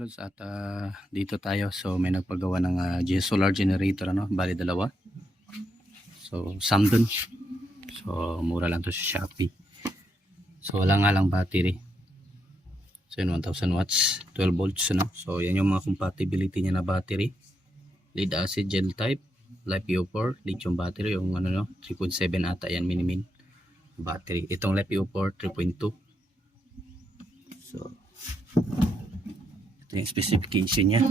mga lods at dito tayo, so may nagpagawa ng solar generator, ano, bali dalawa. So Samdon, so mura lang to sa Shopee. So wala nga lang battery, so yun 1000 watts 12 volts, ano. So yan yung mga compatibility niya na battery: lead acid gel type, LiPo4 lithium battery, yung ano, no, 3.7 ata yan minimin battery. Itong LiPo4 3.2. So ito yung specification niya.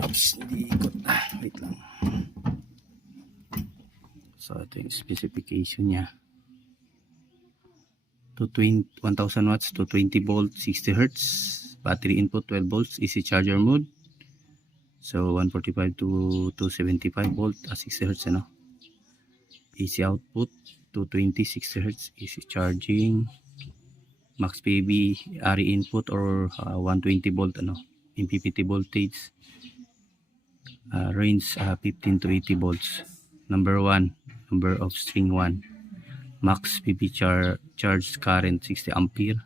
Oops, hindi ikot. Wait lang. So ito yung specification niya: 1000 watts to 20 volt 60 Hz, battery input 12 volts, easy charger mode, so 145 to 275 volt 60 Hz, ano. Easy output 220 60 Hz, easy charging, max PV RE input or 120 volt, ano, MPPT voltage, range 15 to 80 volts, number of string 1, max PV charge current 60 ampere,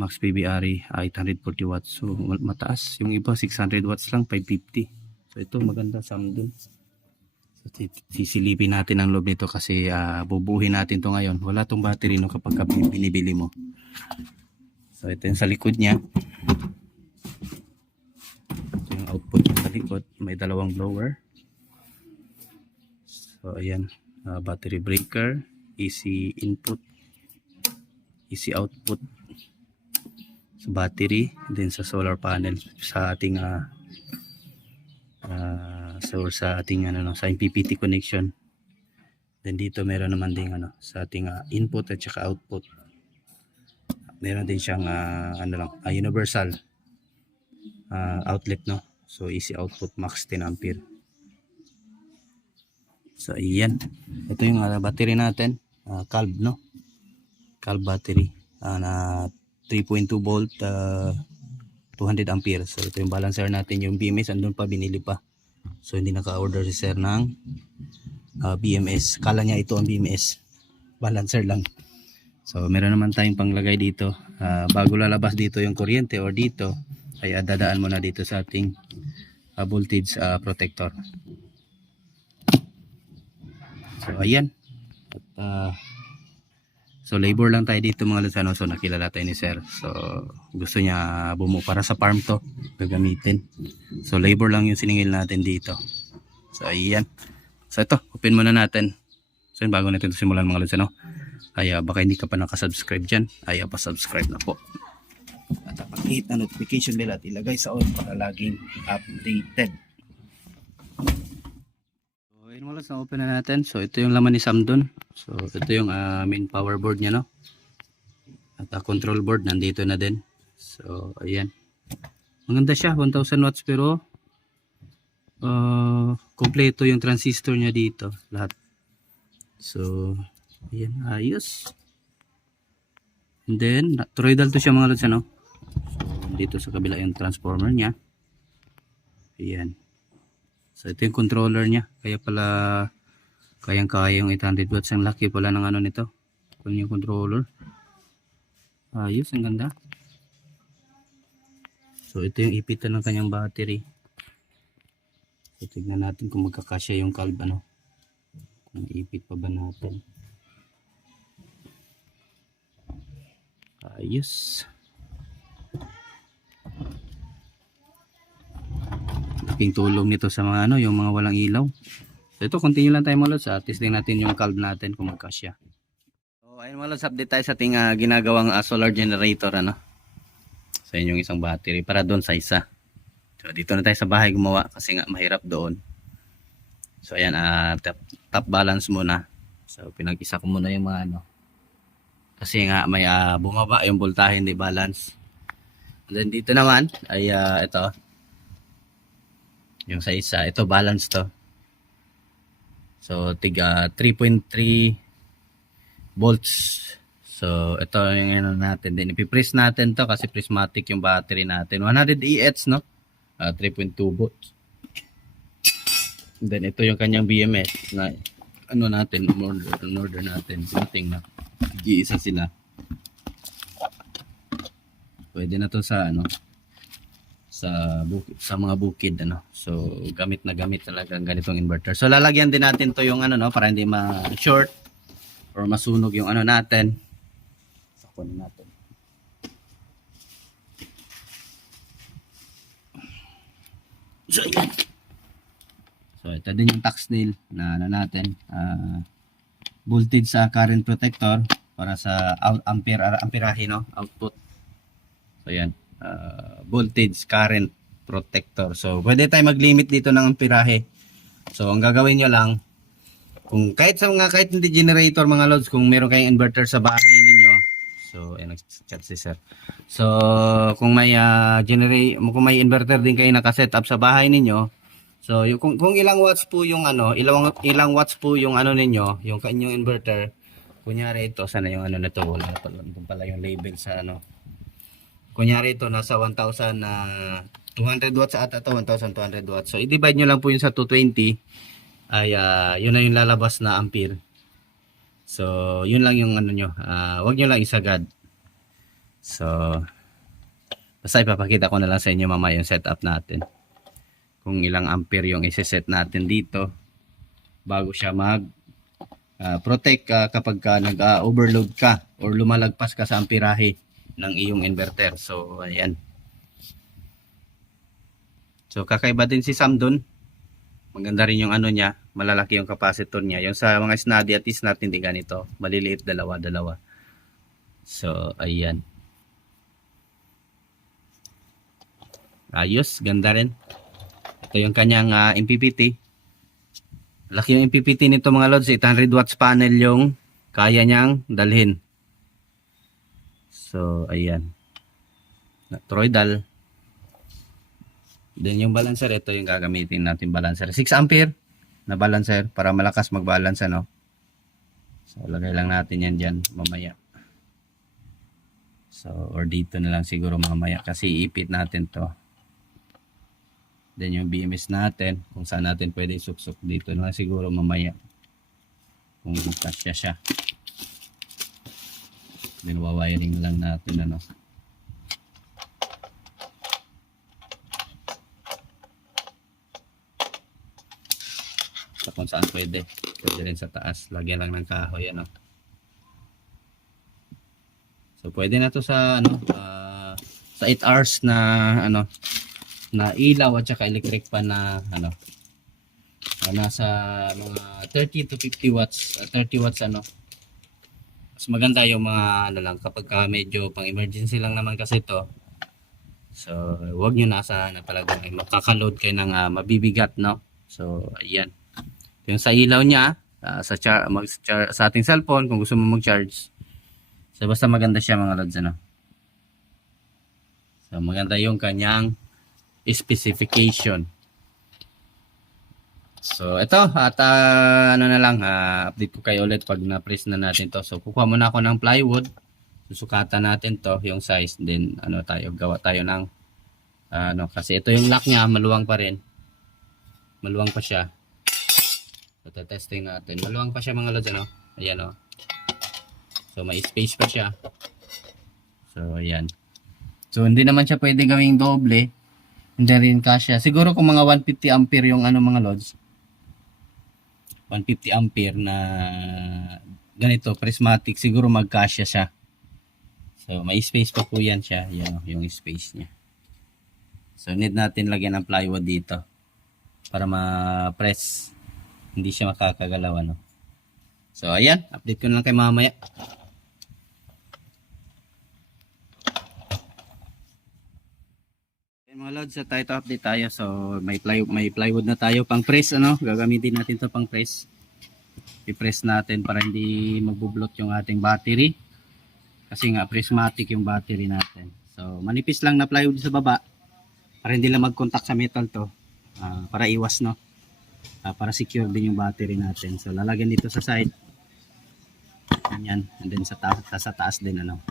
max PV RE 840 watts. So mataas, yung iba 600 watts lang, 550. So ito maganda, Samdon. So sisilipin natin ang loob nito kasi bubuhin natin to ngayon. Wala tong battery, no, kapag binibili mo. So ito yung sa likod niya. Ito yung output sa likod, may dalawang blower. So ayan, battery breaker, easy input, easy output sa battery, then sa solar panel sa ating sa ating sa MPPT connection. Then dito meron naman ding sa ating input at saka output. Meron din siyang universal outlet, no. So easy output, max 10 ampere. So iyan, ito yung battery natin, Calb, no, Calb battery na 3.2 volt 200 ampere. So ito yung balancer natin. Yung BMS andun pa, binili pa. So hindi naka-order si sir ng BMS. Kala niya ito ang BMS, balancer lang. So meron naman tayong panglagay dito. Bago lalabas dito yung kuryente or dito, ay dadaan mo na dito sa ating voltage protector. So ayan. At, so labor lang tayo dito mga Luzano. So nakilala tayo ni sir. So gusto niya bumuo para sa farm to gagamitin. So labor lang yung siningil natin dito. So ayan. So ito, open muna natin. So bago natin ito simulan mga Luzano, ay baka hindi ka pa nakasubscribe dyan, ay pa-subscribe na po. At pakihit na notification bell at ilagay sa all para laging updated. So ayun mga Luzano, open na natin. So ito yung laman ni Samdon. So ito yung main power board niya, no. At control board nandito na din. So ayan. Maganda siya, 1000 watts, pero kompleto yung transistor niya dito, lahat. So ayan, ayos. And then toroidal to siya mga lods, ano. So dito sa kabila yung transformer niya. Ayan. So ito yung controller niya. Kaya pala kayang-kaya yung 800 watts. Ang laki pala ng nito, kung yung controller. Ayos, ang ganda. So ito yung ipitan ng kanyang battery. So tignan natin kung magkakasya yung Calb, ano, kung ipit pa ba natin. Ayos. Laking tulong nito sa mga yung mga walang ilaw. So ito, continue lang tayo mga lods. Testing natin yung Calb natin kung magkasya. So ayun mga lods, update tayo sa ating ginagawang solar generator, ano. So yun yung isang battery para doon sa isa. So dito na tayo sa bahay gumawa kasi nga mahirap doon. So ayan, top balance muna. So pinag-isa ko muna yung mga kasi nga may bumaba yung voltahe, hindi balance. And then dito naman ay ito yung sa isa, ito balance to. So tiga 3.3 volts. So ito yung natin din, ipipress natin to kasi prismatic yung battery natin, 100 Ah, no, 3.2 volts. And then ito yung kanyang BMS na natin, order natin, dumating na, nag-iisa sila. Pwede na to sa ano, sa mga bukid ano. So gamit na gamit talaga ang ganitong inverter. So lalagyan din natin to yung ano no para hindi ma-short or masunog yung ano natin. So kunin natin. So yan. So ito din yung tax nail na ano natin, voltage sa current protector para sa amperahe no, output. So yan, voltage current protector. So pwede tayo mag-limit dito ng amperahe. So ang gagawin nyo lang, kung kahit hindi generator mga loads, kung meron kayong inverter sa bahay ninyo, so ayan nag-chat si sir. So kung may kung may inverter din kayo naka-set up sa bahay ninyo, so yung, kung ilang watts po yung ano, ilang watts po yung ano ninyo, yung kanyang inverter. Kunyari ito, sana yung ano nito, wala pala yung label sa ano. Kunyari ito nasa 1,200 watts ata to, 1,200 watts. So i-divide nyo lang po yung sa 220 ay yun na yung lalabas na ampere. So yun lang yung ano nyo, wag nyo lang isagad. So basta ipapakita ko na lang sa inyo mamaya yung setup natin. Kung ilang ampere yung i-set natin dito bago siya mag protect kapag nag-overload ka or lumalagpas ka sa amperahe ng iyong inverter. So ayan. So kakaiba din si Sam dun. Maganda rin yung ano niya, malalaki yung capacitor niya. Yung sa mga snadi at isnat hindi ganito, maliliit dalawa. So ayan. Ayos, ganda rin. Ito yung kanyang MPPT. Laki yung MPPT nito mga lods, 800 watts panel yung kaya niyang dalhin. So ayan. Toroidal. Then yung balancer, ito yung gagamitin natin balancer. 6 ampere na balancer para malakas mag-balance ano. So lagay lang natin yan dyan mamaya. So or dito na lang siguro mamaya kasi iipit natin to. Then yung BMS natin, kung saan natin pwede isuksok dito na siguro mamaya. Kung kasya siya. Then wawiring lang natin ano. So kung saan pwede. Pwede rin sa taas. Lagyan lang ng kahoy ano. So pwede na to sa ano, sa 8 hours na ano, na ilaw at saka electric pan na ano, nasa mga 30 to 50 watts, 30 watts ano. Mas maganda yung mga ano lang kapag medyo pang emergency lang naman kasi ito. So wag niyo nasa na talaga makaka-load kayo ng mabibigat no. So ayan. Yung sa ilaw niya, sa ating cellphone kung gusto mo mag-charge. So basta maganda siya mga lods ano. So maganda yung kanyang specification. So ito at ano na lang, update ko kayo ulit pag na-press na natin to. So kukuha muna ako ng plywood, susukatan natin to yung size, then ano tayo, gawa tayo ng ano kasi ito yung lock niya maluwang pa rin, maluwang pa siya. So testing natin, maluwang pa siya mga lods ano. Ayan o. So may space pa siya. So ayan. So hindi naman siya pwede gawing doble. Hindi rin kasya. Siguro kung mga 150 ampere yung ano mga lods. 150 ampere na ganito, prismatic, siguro magkasya siya. So may space pa po yan siya. Yan yung space niya. So need natin lagyan ng plywood dito para ma-press. Hindi siya makakagalaw ano. So ayan, update ko na lang kay mamaya. Mga lods, tayo update tayo. So may plywood na tayo pang press ano. Gagamitin natin to pang press. I-press natin para hindi magbublot yung ating battery. Kasi nga prismatic yung battery natin. So manipis lang na plywood sa baba para hindi lang mag-contact sa metal to. Para iwas no. Para secure din yung battery natin. So lalagyan dito sa side. Ganyan. And then sa taas din ano.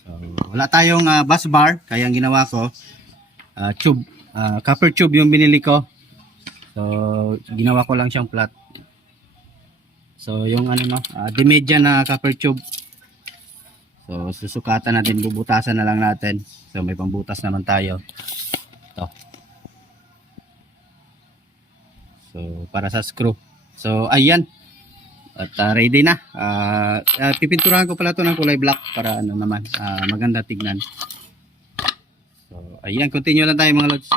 So, wala tayong bus bar, kaya ang ginawa ko tube, copper tube yung binili ko. So ginawa ko lang siyang flat. So yung ano no, di media na copper tube. So So susukatan natin, bubutasan na lang natin. So may pambutas naman tayo. Ito. So para sa screw. So ayan. At ready na. Pipinturahan ko pala ito ng kulay black para ano naman, maganda tignan. So ayan, continue lang tayo mga lods.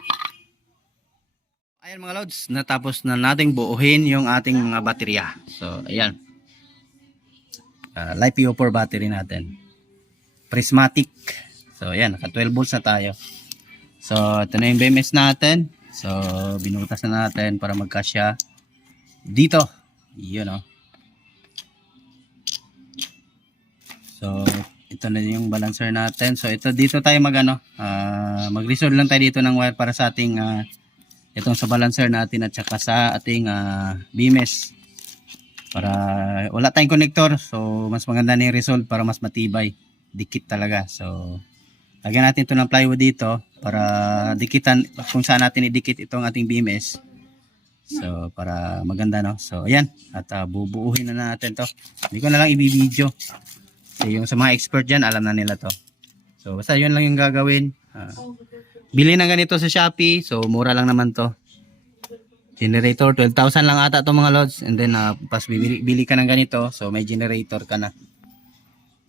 Ayan mga lods, natapos na nating buuhin yung ating mga baterya. So ayan. LiPo4 battery natin. Prismatic. So ayan, naka 12 volts na tayo. So ito na yung BMS natin. So binutas na natin para magkasya dito. Yun oh. So ito na yung balancer natin. So ito dito tayo mag-resolve lang tayo dito ng wire para sa ating itong sa balancer natin at saka sa ating BMS. Para wala tayong connector, so mas maganda na yung resolve para mas matibay. Dikit talaga. So lagyan natin ito ng plywood dito para dikitan kung saan natin idikit itong ating BMS. So para maganda, no. So ayan, at bubuuhin na natin to. Hindi ko na lang i-video. So, yung sa mga expert dyan, alam na nila to. So basta yun lang yung gagawin. Bili ng ganito sa Shopee. So mura lang naman to. Generator 12,000 lang ata to mga lods. And then pas bili ka ng ganito, so may generator ka na.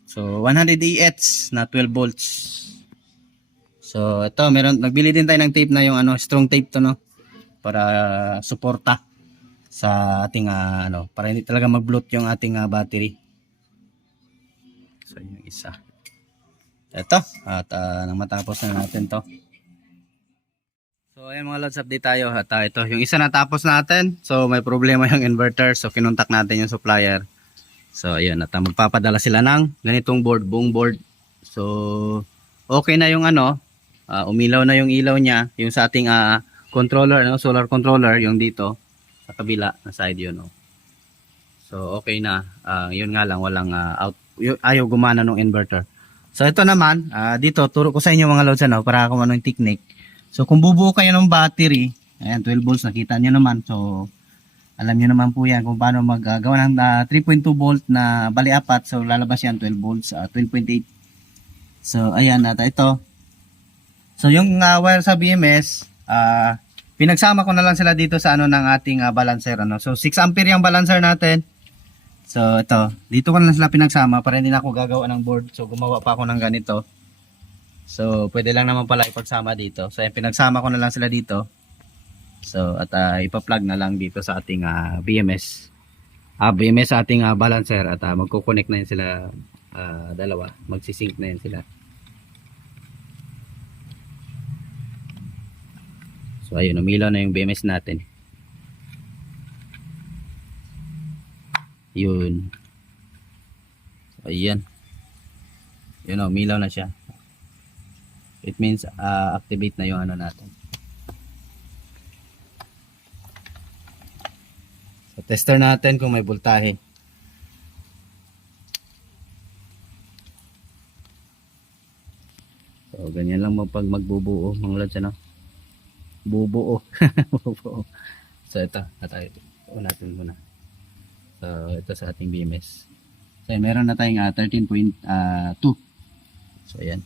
So 100 AH na 12 volts. So ito, nagbili din tayo ng tape na yung strong tape to, no, para suporta sa ating para hindi talaga mag-bloat yung ating battery. So yung isa. Ito, at nang matapos na natin to. So ayan mga lods, update tayo. At ito, yung isa natapos natin. So may problema yung inverter. So kinontak natin yung supplier. So ayun, at magpapadala sila ng ganitong board, buong board. So okay na yung umilaw na yung ilaw niya. Yung sa ating controller, solar controller, yung dito sa kabila na side yun. So okay na. Yun nga lang, walang ayaw gumana ng inverter. So ito naman, dito turo ko sa inyo mga lods para kung ano yung technique. So kung bubuo kayo ng battery, ayan 12 volts, nakita nyo naman. So alam nyo naman po yan kung paano maggagawa ng 3.2 volt na bali apat. So lalabas yan 12 volts, 12.8. So ayan, at ito. So yung wire sa BMS, pinagsama ko na lang sila dito sa ng ating balancer. So 6 ampere yung balancer natin. So ito, dito ko na lang sila pinagsama para hindi na ako gagawa ng board. So gumawa pa ako ng ganito. So pwede lang naman pala ipagsama dito. So yung pinagsama ko na lang sila dito. So at ipa-plug na lang dito sa ating BMS. BMS sa ating balancer at magko-connect na yun sila dalawa. Magsi-sync na yun sila. So ayun, umilaw na yung BMS natin. Yun. So ayan. Yun, umilaw na siya. It means activate na yung natin. So tester natin kung may voltahe. So ganyan lang pag magbubuo mga lods, bubuo. Bubuo. So ito, natin muna. So ito sa ating BMS. So meron na tayong 13.2. So ayan.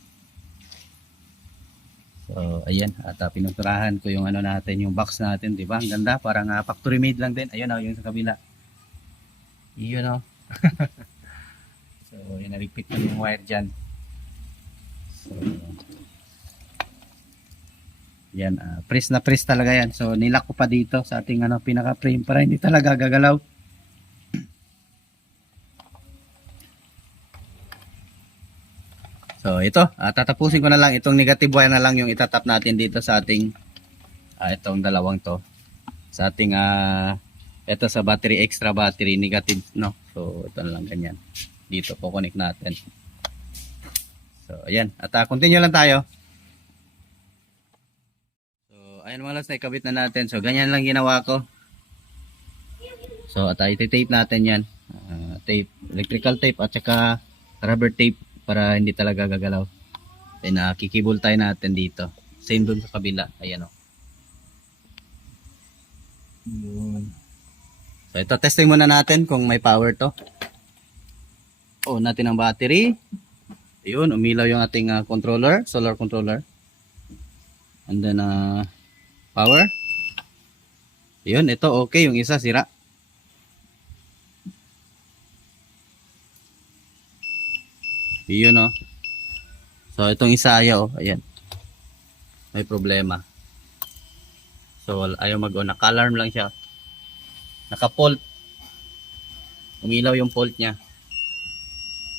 So ayan, at pinunturahan ko yung natin, yung box natin, di ba? Ang ganda, parang factory made lang din. Ayun yung sa kabila. Iyon So yun, na-repeat na yung wire diyan. So yan, press na press talaga yan. So nilak ko pa dito sa ating pinaka frame para hindi talaga gagalaw. So ito, tatapusin ko na lang itong negative wire na lang yung itatap natin dito sa ating itong dalawang to. Sa ating ito sa battery, extra battery, negative, no. So ito na lang ganyan. Dito po connect natin. So ayan, at continue lang tayo. So ayan mga lods, naikabit na natin. So ganyan lang ginawa ko. So at iti-tape natin yan. Tape, electrical tape at saka rubber tape para hindi talaga gagalaw. Then kikibol tayo natin dito. Same dun sa kabila. Ayan So ito, testing muna natin kung may power to. On natin ang battery. Yun, umilaw yung ating controller, solar controller. And then power. Yun, ito okay, yung isa sira. Yun oh. So itong isa ayaw, ayan. May problema. So ayaw mag-on, naka-alarm lang siya. Naka-fault. Umilaw yung fault niya.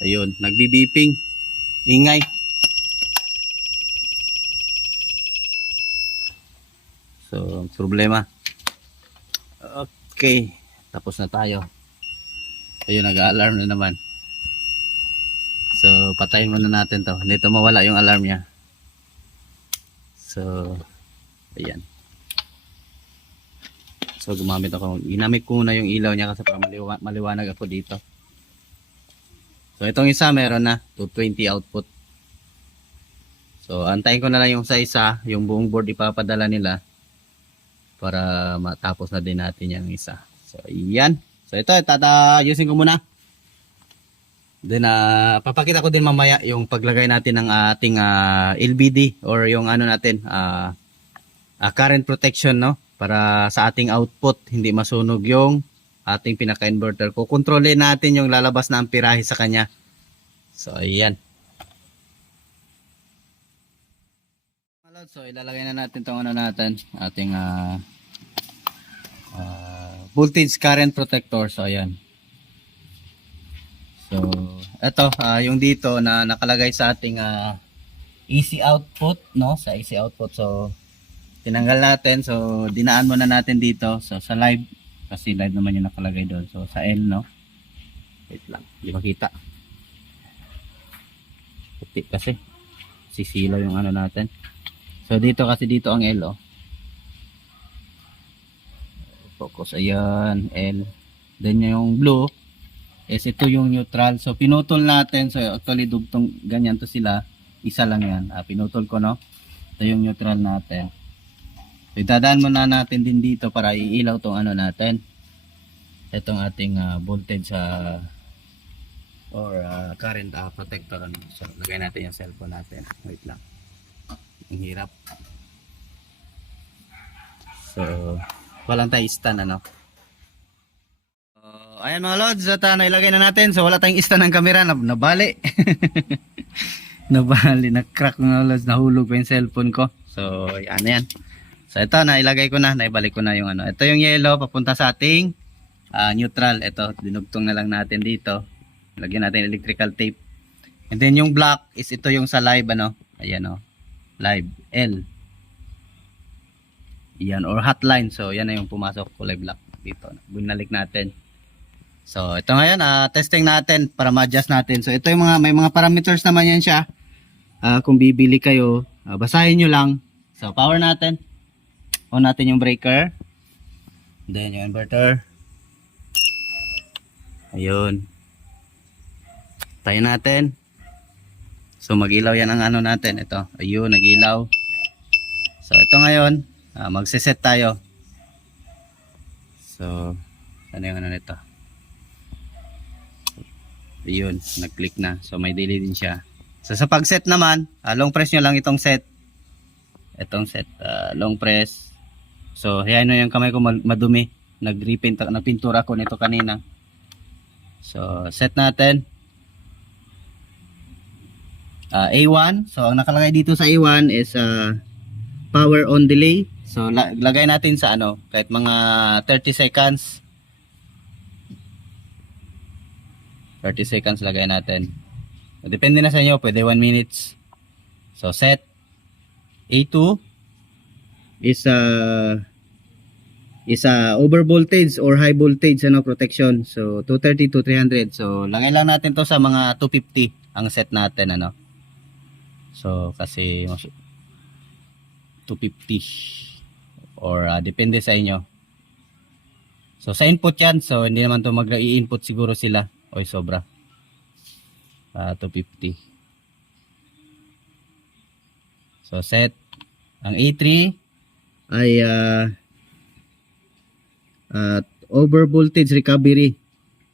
Ayun, nagbi-beeping. Ingay. So, problema. Okay, tapos na tayo. Ayun, nag-alarm na naman. So, patayin muna natin to. Hindi to mawala yung alarm niya. So, ayan. So, gumamit ako. Ginamit ko na yung ilaw niya kasi para maliwanag ako dito. So, itong isa meron na 220 output. So, antayin ko na lang yung sa isa, yung buong board ipapadala nila para matapos na din natin yung isa. So, ayan. So, ito, ayusin ko muna. Then, papakita ko din mamaya yung paglagay natin ng ating LBD or yung ano natin, current protection, no? Para sa ating output, hindi masunog yung ating pinaka-inverter. Kukontrolin natin yung lalabas na amperahe sa kanya. So, ayan. So, ilalagay na natin itong ano natin, ating voltage current protector. So, ayan. So, ito, yung dito na nakalagay sa ating AC output, no? Sa AC output. So, tinanggal natin. So, dinaan muna natin dito. So, sa live, kasi live naman yung nakalagay doon. So, sa L, no? Wait lang, hindi makita. Puti kasi. Sisilaw yung ano natin. So, dito kasi dito ang L, oh. Focus, ayan, L. Then, yung blue, is ito yung neutral. So, pinutol natin. So, actually, dugtong ganyan to sila. Isa lang yan. Pinutol ko, no? Ito yung neutral natin. So, idadaan muna natin din dito para iilaw tong ano natin. Itong ating voltage or current protector. Ano. So, lagay natin yung cellphone natin. Wait lang. Ang hirap. So, walang tayo stand, ano? Ayan mga lods, at nailagay na natin. So wala tayong stand ng camera, nabali. Nabali, nag-crack mga lods, nahulog pa yung cellphone ko. So yan yan. So ito, nailagay ko na, naibalik ko na yung ano. Ito yung yellow, papunta sa ating neutral. Ito, dinugtong na lang natin dito. Lagyan natin electrical tape. And then yung black is ito yung sa live, ano. Ayan o, live, L. Yan, or hotline. So yan na yung pumasok, kulay black dito. Binalik natin. So, ito ngayon, testing natin para ma-adjust natin. So, ito yung may mga parameters naman yan siya. Kung bibili kayo, basahin nyo lang. So, power natin. On natin yung breaker. Then, yung inverter. Ayun. Tayo natin. So, mag-ilaw yan ang ano natin. Ito. Ayun, nag-ilaw. So, ito ngayon, magsiset tayo. So, ano yung ano nito? Ayun, nag-click na. So may delay din siya. So sa pag-set naman, long press nyo lang itong set. Itong set, long press. So hayain nyo yung kamay ko madumi. Nagpintura ko nito kanina. So set natin. A1. So ang nakalagay dito sa A1 is power on delay. So lagay natin sa ano, kahit mga 30 seconds. 30 seconds lagay natin. Depende na sa inyo, pwede 1 minutes. So set. A2 is over voltage or high voltage protection. So 230 to 300. So lagay lang natin to sa mga 250 ang set natin ano. So kasi 250 or depende sa inyo. So sa input yan. So hindi naman to mag-i-input siguro sila. Oy, sobra. 250. So, set. Ang A3 ay over voltage recovery.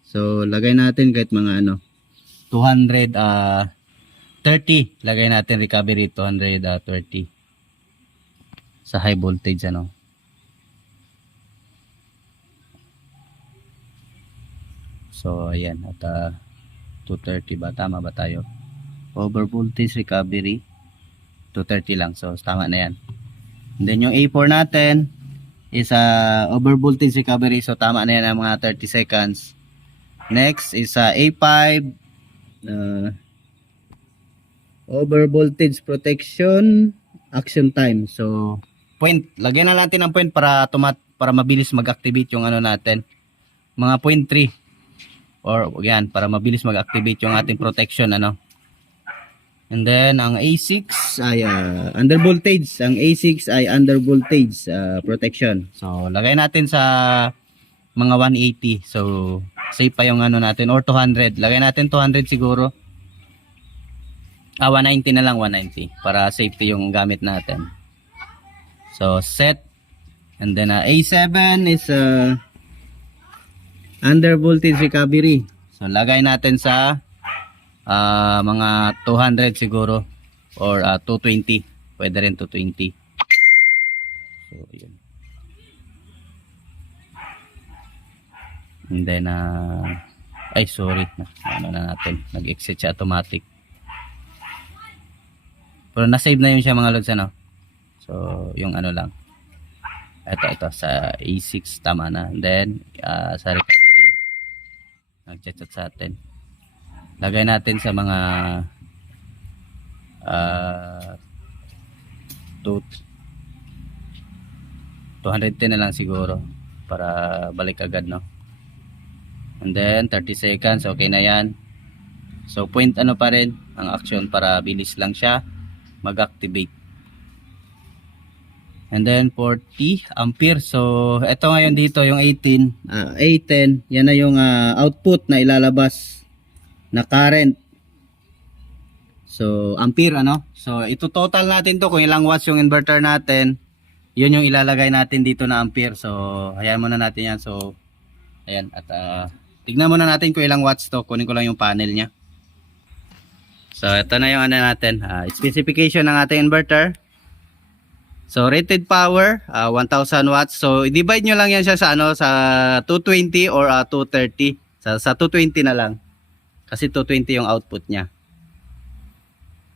So, lagay natin kahit mga 200 30. Lagay natin recovery 230. Sa high voltage ano. So ayan at 230 ba? Tama ba tayo? Over voltage recovery 230 lang. So tama na yan. And then yung A4 natin is over voltage recovery. So tama na yan ang mga 30 seconds. Next is A5 over voltage protection action time. So point, lagyan na natin ng point para para mabilis mag-activate yung ano natin. Mga point 3 or yan para mabilis mag-activate yung ating protection ano. And then ang A6 ay under voltage. Ang A6 ay under voltage protection. So lagay natin sa mga 180. So safe pa yung ano natin or 200. Lagay natin 200 siguro. 190 na lang, 190 para safety yung gamit natin. So set. And then A7 is under voltage recovery. So lagay natin sa mga 200 siguro or 220. Pwede rin 220. So yun. And then ay sorry, ano na natin, nag-exit siya automatic. Pero na-save na yun siya mga lods ano. So yung ano lang. Ito sa A6 tama na. And then sa recovery nag-chat sa atin. Lagay natin sa mga 210 na lang siguro para balik agad no. And then 30 seconds okay na yan. So point ano pa rin ang action para bilis lang siya mag-activate. And then 40 ampere. So ito ngayon dito yung 18 yan na yung output na ilalabas na current. So ampere ano. So ito total natin to kung ilang watts yung inverter natin. Yun yung ilalagay natin dito na ampere. So hayaan muna natin yan. So ayan at tignan muna natin kung ilang watts to. Kunin ko lang yung panel nya. So ito na yung ano natin, specification ng ating inverter. So rated power 1000 watts. So i-divide nyo lang yan siya sa ano sa 220 or 230. Sa 220 na lang. Kasi 220 yung output niya.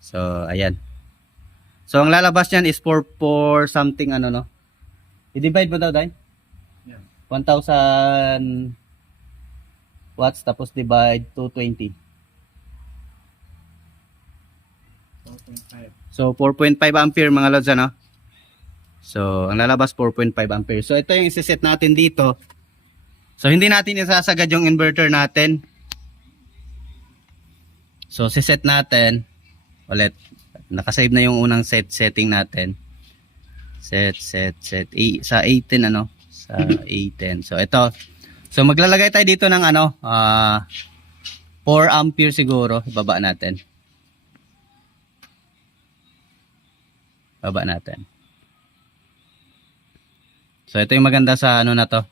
So ayan. So ang lalabas niyan is 4 something ano no. I-divide mo daw dahil? Yeah. 1000 watts tapos divide 220. So 4.5 ampere mga lods ano. So ang lalabas 4.5 ampere. So ito yung i-set natin dito. So hindi natin isasagad yung inverter natin. So si-set natin ulit. Nakasave na yung unang setting natin. Set sa 18 ano, sa 18. So ito. So maglalagay tayo dito ng ano 4 ampere siguro, ibaba natin. Baba natin. So ito yung maganda sa ano na to,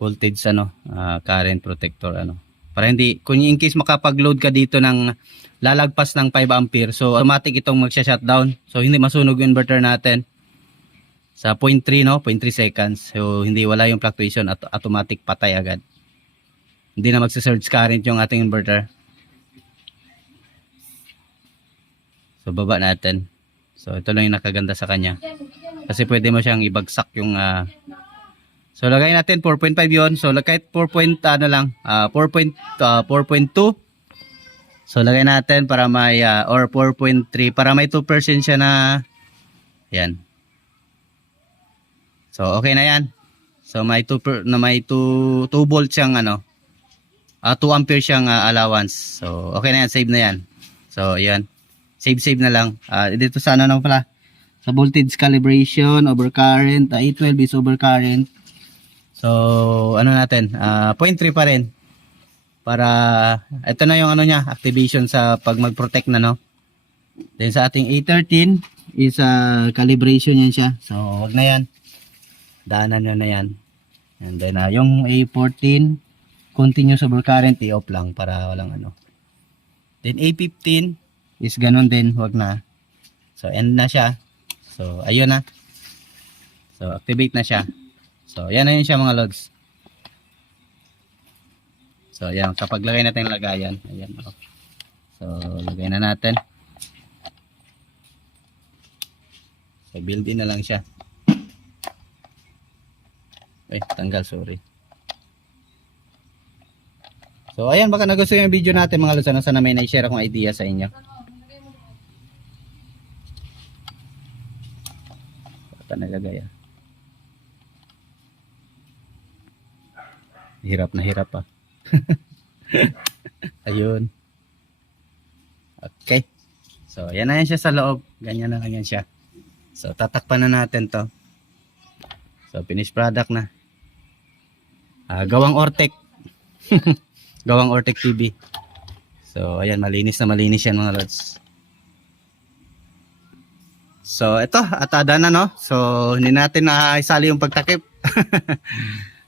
voltage ano, current protector ano. Para hindi kung in case makapag-load ka dito ng lalagpas ng 5 ampere, so automatic itong magsha-shutdown. So hindi masunog yung inverter natin. Sa 0.3 no, 0.3 seconds. So hindi wala yung fluctuation at automatic patay agad. Hindi na magse-surge current yung ating inverter. So baba natin. So ito lang yung nakaganda sa kanya. Kasi pwede mo siyang ibagsak yung so lagay natin 4.5 yon. So kahit 4.2 so lagay natin para may or 4.3 para may 2% siya na yan. So okay na yan. So may 2 volt siyang ano 2 ampere siyang allowance. So okay na yan, save na yan. So yan. Save na lang. Dito sa ano na pala. Sa voltage calibration, overcurrent, 812 is overcurrent. So, ano natin, 0.3 pa rin. Para, ito na yung ano niya, activation sa pag mag-protect na no. Then sa ating A13 is calibration yan siya. So, wag na yan. Daanan nyo na yan. And then, yung A14, continuous overcurrent, i-off lang para walang ano. Then A15 is ganun din, wag na. So end na siya. So ayun na. So activate na siya. So yan na yun siya mga lods. So ayan, kapag lagay natin yung lagayan, ayan. So lagay na natin. So build in na lang siya. Ay, tanggal, sorry. So ayan, baka nagustuhan yung video natin mga lods. Ano, sana may na-share akong idea sa inyo. Ito nalagay ah. Hirap na hirap pa. Ayun. Okay. So yan na yan siya sa loob. Ganyan na lang yan siya. So tatakpan na natin to. So finished product na. Gawang Ortec. Gawang Ortec TV. So ayan, malinis na malinis yan mga lods. So ito, atada na no. So hindi natin na isali yung pagtakip.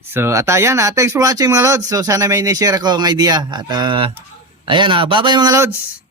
So at ayan, thanks for watching mga lods. So sana may ni-share ako ng idea. At ayan, bye bye mga lods.